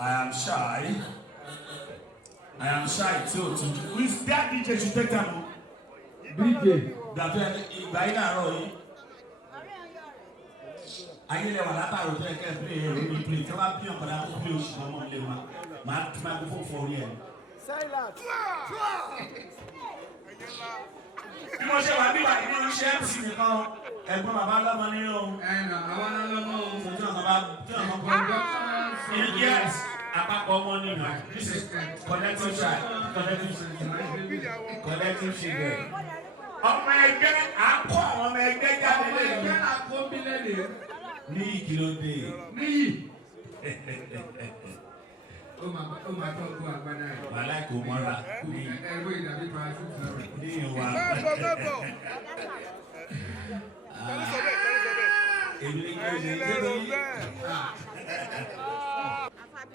I am shy. I am shy too. Who is that DJ should take time? DJ. That way, ayé lẹ wà látàrọ tó yẹ kẹ́ play ẹ lórí play tí wọ́n bá bí ọ̀kadà tó play oṣù kan mọ́ lé wa máa kí máa gbé fún fọ́ọ̀rí ẹ̀. bí mo ṣe wà bí wà nínú iṣẹ́ MC nìkan ẹ̀gbọ́n bàbá lọ́mọ ní o. ẹ̀nà àwọn ọlọ́mọ o. tí wọ́n bá gbọ́ yes àpapọ̀ ọmọ nínú this is collective child collective children. ọmọ ẹgbẹ́ àkọ́ àwọn ọmọ ẹgbẹ́ jáde lẹ́yìn. ẹgbẹ́ àkọ́bílẹ̀ ní ìkìlódé. níyì. ó máa tọ́ ọkọ àgbàdá rẹ̀. wàhálà kò mọ́ra. ẹgbẹ́ ìdàbí pàṣẹ sọ̀rọ̀. ní ìwà. èmi ní kí o ṣe ṣe lórí.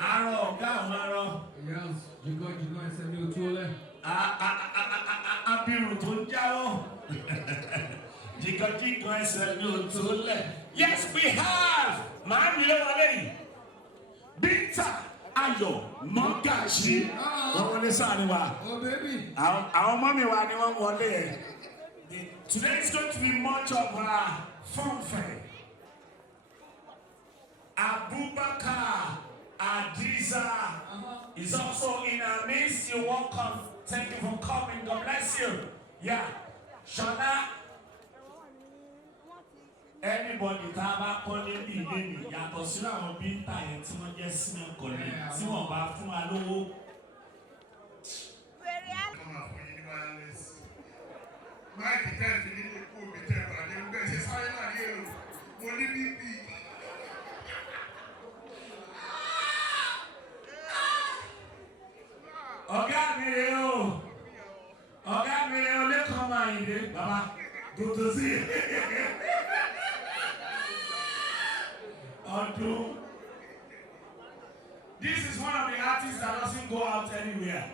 arọ ọ̀gá àwọn arọ. jìgọ́ ẹsẹ̀ ní ojú ọlẹ́. abirùn tó ń jáwọ́. Jìgọ́ ẹsẹ̀ ní ojú ọlẹ́. Yes, we have. Màá mi lé wọlé yìí. Bíntà Ayo Mogaji. Wọ́n wọlé sáà ni wa. Àwọn ọmọ mi wa ni wọ́n wọlé yẹn. Today is going to be much of a fun fair. Abubakar Adiza is also in our midst. You're welcome. Thank you for coming. God bless you. Yeah. Shana. Anybody tá a bá kọ́ níbi ilé mi yàtọ̀ sí àwọn bíntà yẹn tí wọ́n jẹ́ sínú kọ̀ọ̀lẹ́ tí wọ́n bá fún wa lówó. Máìkì tẹ́ẹ̀tì ní ikú omi tẹ́ẹ̀tì àdéhùn bẹ́ẹ̀ ṣe sáré náà ní èrò mo ní bíbí. Ọ̀gá mi rè o lẹ́kọ̀ọ́ máa yìn dé bàbá tòótọ́ sí i. Odun. This is one of the artists that doesn't go out anywhere.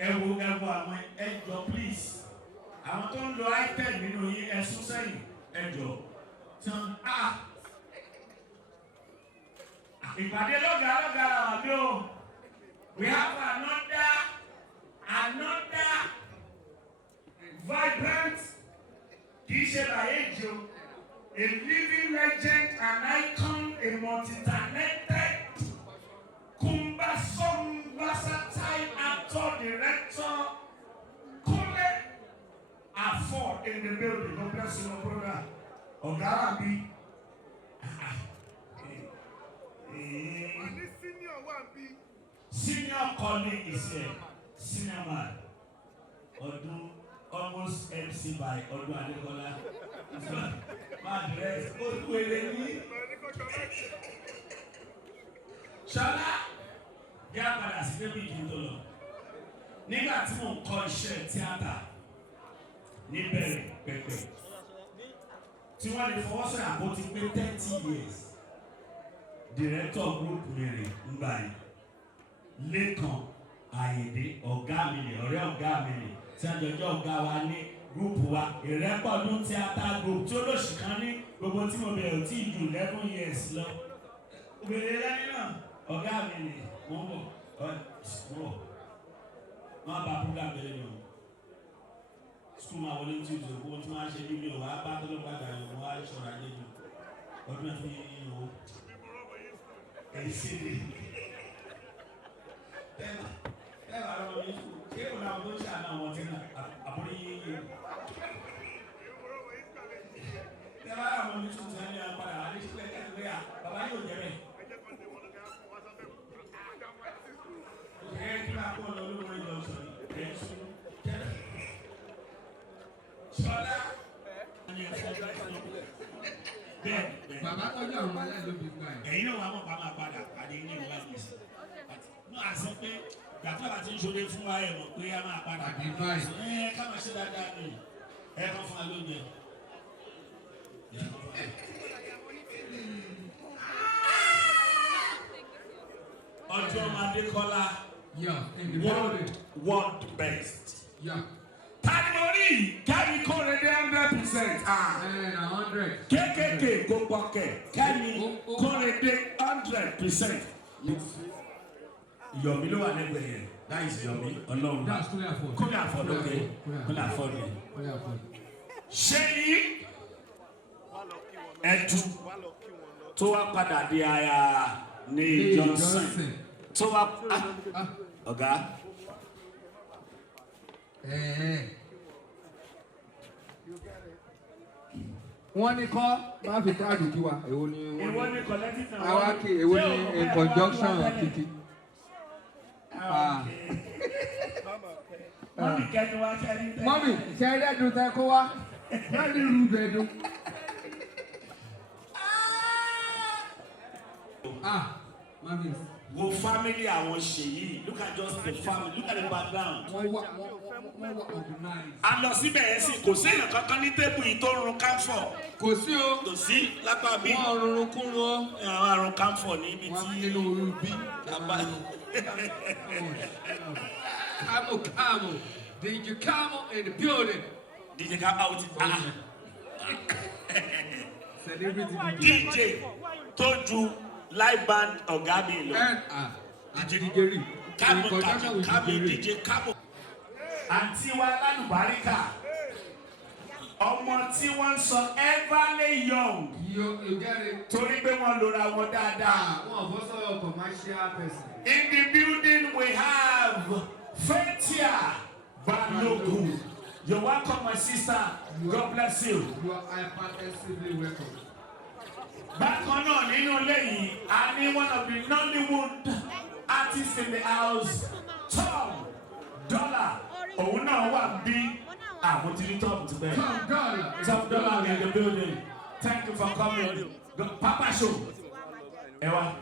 Ẹjọ please. Àwọn tó ń lo item nínú yín ẹ̀sùn sẹ́yìn ẹjọ. Ìpàdé lọ́gàá làwọn bí o. We have another vibrant kìí ṣe bàyẹ̀jọ. A living legend, an icon, a multi-talented, cumbersome, versatile actor, director, Kule Afford in the building. God bless you, my brother. Ogarabi. Senior colleague is here. Senior man. Odun. Almost MC by Odunlade Adekola. My dress, Odunlade. Ṣọlá yá padà sí débi ìdúró lọ. Nígbà tí mò ń kọ́ iṣẹ́ tíátà níbẹ̀rẹ̀ pẹ̀pẹ̀ tí wọ́n lè fọwọ́ sọ̀rọ̀ àbó ti pé 30 years. Director group mẹ́rin ń gbà yìí. Lẹ́kan Àyèdè ọ̀gá mi ni ọ̀rẹ́ ọ̀gá mi ni. Tí a jọjọ́ ọ̀gá wa ní gúrùpù wa ìrẹ́pọ̀dún tíátà group tí ó lòṣì kan ní gbogbo tí mo bẹ̀rẹ̀ tí ju 11 years lọ. Òbèrè lẹ́ni náà ọ̀gá mi ni wọ́n bọ̀ wọ́n bá program bẹ̀rẹ̀ lọ. School máa wọlé tí ìjọ owó tí wọ́n á ṣe nílé o wá bá tọ́lọ́ gbàgbà yẹn wọ́n á ṣọ̀rọ̀ ajé jù ọdún náà fi yín o. Ẹ̀sìn ni bẹ́ẹ̀ bá lọ́wọ́ mi sùn. Ṣé o náà tó ń ṣàná àwọn tí náà àbúrò yín yé? Ṣé bá àwọn mi tún sẹ́ni ẹ̀ padà wá ní sílẹ̀ kẹ́kẹ́ pé bàbá yóò jẹ́ bẹ́ẹ̀? Ṣé kí máa kó lọ lórí ìjọ sọ̀rọ̀ ẹ̀ sùn jẹ́rẹ̀? Ṣọlá bẹ́ẹ̀ bàbá tọ́jú àwọn ọmọ aláìlú bí gbà ẹ̀. ẹ̀yin náà wà mọ̀ pa máa padà pàdé ní ìwà ìgbésí. Náà àṣẹ pé gbàtọ́ àti ìṣòro fún wa ẹ̀ mọ̀ pé a máa padà bí báyìí. Ká máa ṣe dáadáa ni ẹ kàn fún wa lóúnjẹ. Odunlade Adekola, world best. Tanimori, Kemi Korede 100%. 100. KKK go pocket. Kemi Korede 100%. Yomi ló wà lẹ́gbẹ̀ẹ́ yẹn. That is Yomi. Ọlọ́run. That's Kúnlé Afọ́d. Kúnlé Afọ́d, okay. Kúnlé Afọ́d ni. Kúnlé Afọ́d. Seyi Edun tó wá padà di aya ní Johnson tó wá ọ̀gá. Wọ́n ní kọ́ máa fi táàgì kí wa èwo ni Èwo ni collective náà. àwa kì èwo ni in conjunction kìkì. Mọ́mí kẹ́ni wá kẹ́ni tẹ́. Mọ́mí ṣe é dẹ́dun tẹ́ kó wá láti rú bẹ̀dùn. Mọ́mí. Wo family àwọn Seyi. Look at just the family. Look at the background. Wọ́n wá Odunlade. A lọ síbẹ̀ yẹn sì kò sí èèyàn kankan ní tébù yìí tó ń run kámfọ̀. Kò sí o. Kò sí lápá bí. Wọ́n rọrùn kúrò. Àwọn àrùn kámfọ̀ ní ibi Wọ́n tí. nínú orí bí. Camel. DJ Camel in the building. DJ ká out. Celebrity DJ tó ju live band ọ̀gá mi lọ. DJ Geri. Kábò DJ Kábò. Àǹtí wa lálùbáríkà. Ọmọ tí wọ́n ń sọ everly young. You get it. Torí pé wọ́n lora wọn dáadáa. Wọ́n bọ́ sọ̀rọ̀ commercial person. In the building we have Faithia Balogun. You're welcome, my sister. God bless you. You are hypertensively welcome. Bákan náà nínú ilé yìí, a ní one of the Nollywood artists in the house, Tom Dollar. Òun náà wà bí àwọn tí ní Tom ti bẹ́ẹ̀. Tom Dollar in the building. Thank you for coming. Papa show. Ẹ wá.